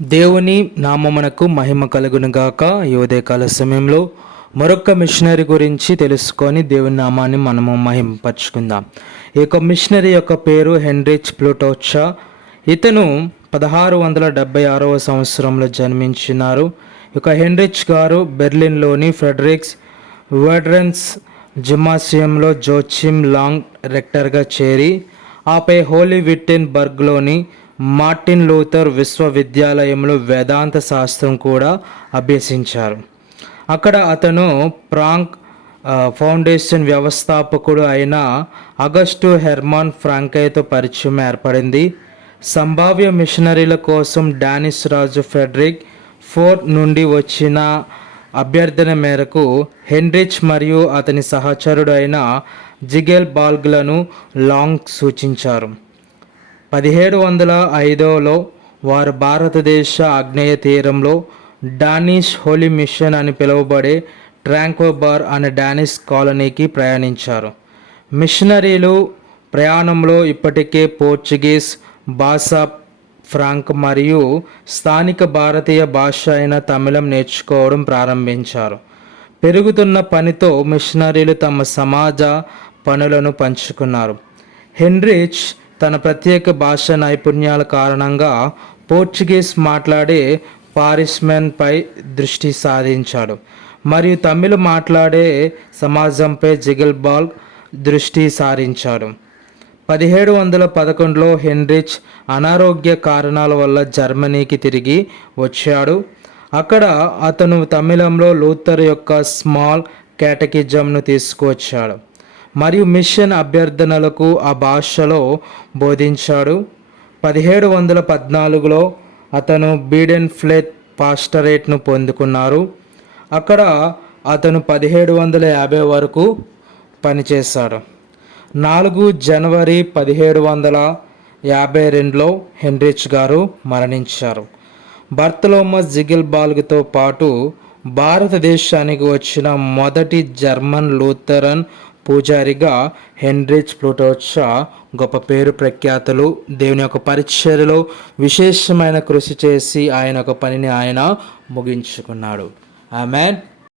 దేవుని నామమునకు మహిమ కలుగును గాక. ఈ ఉదయకాల సమయంలో మరొక మిషనరీ గురించి తెలుసుకొని దేవుని నామాన్ని మనము మహిమపరుచుకుందాం. ఈ యొక్క మిషనరీ యొక్క పేరు హెన్రిచ్ ప్లూటోచా. ఇతను 1676వ సంవత్సరంలో జన్మించినారు. ఇక హెన్రిచ్ గారు బెర్లిన్లోని ఫ్రెడరిక్స్ వెడ్రెన్స్ జిమ్నాసియంలో జోచిమ్ లాంగ్ రెక్టర్గా చేరి, ఆపై హోలీ విట్టెన్బర్గ్లోని మార్టిన్ లూథర్ విశ్వవిద్యాలయంలో వేదాంత శాస్త్రం కూడా అభ్యసించారు. అక్కడ అతను ప్రాంక్ ఫౌండేషన్ వ్యవస్థాపకుడు అయిన అగస్టు హెర్మాన్ ఫ్రాంకైతో పరిచయం ఏర్పడింది. సంభావ్య మిషనరీల కోసం డానిష్ రాజు ఫెడరిక్ IV నుండి వచ్చిన అభ్యర్థన మేరకు హెన్రిచ్ మరియు అతని సహచరుడు అయిన జిగెల్ బాల్గ్లను లాంగ్ సూచించారు. 1705లో వారు భారతదేశ ఆగ్నేయ తీరంలో డానిష్ హోలీ మిషన్ అని పిలువబడే ట్రాంక్వబార్ అనే డానిష్ కాలనీకి ప్రయాణించారు. మిషనరీలు ప్రయాణంలో ఇప్పటికే పోర్చుగీస్ భాష, ఫ్రాంక్ మరియు స్థానిక భారతీయ భాష అయిన తమిళం నేర్చుకోవడం ప్రారంభించారు. పెరుగుతున్న పనితో మిషనరీలు తమ సమాజ పనులను పంచుకున్నారు. హెన్రిచ్ తన ప్రత్యేక భాష నైపుణ్యాల కారణంగా పోర్చుగీస్ మాట్లాడే పారిస్మెన్పై దృష్టి సారించాడు మరియు తమిళ మాట్లాడే సమాజంపై జిగెల్ బాల్గ్ దృష్టి సారించాడు. 1711లో హెన్రిచ్ అనారోగ్య కారణాల వల్ల జర్మనీకి తిరిగి వచ్చాడు. అక్కడ అతను తమిళంలో లూథర్ యొక్క స్మాల్ క్యాటకిజంను తీసుకువచ్చాడు మరియు మిషన్ అభ్యర్థనలకు ఆ భాషలో బోధించాడు. 1714లో అతను బీడెన్ఫ్లెత్ పాస్టరేట్ను పొందుకున్నారు. అక్కడ అతను 1750 వరకు పనిచేశాడు. 4 జనవరి 1752లో హెన్రిచ్ గారు మరణించారు. బర్తలోమస్ జిగెల్ బాల్గ్తో పాటు భారతదేశానికి వచ్చిన మొదటి జర్మన్ లూథరన్ పూజారిగా హెన్రిచ్ ప్లూటోచా గొప్ప పేరు ప్రఖ్యాతులు. దేవుని యొక్క పరిచర్యలో విశేషమైన కృషి చేసి ఆయన యొక్క పనిని ఆయన ముగించుకున్నాడు. ఆమేన్.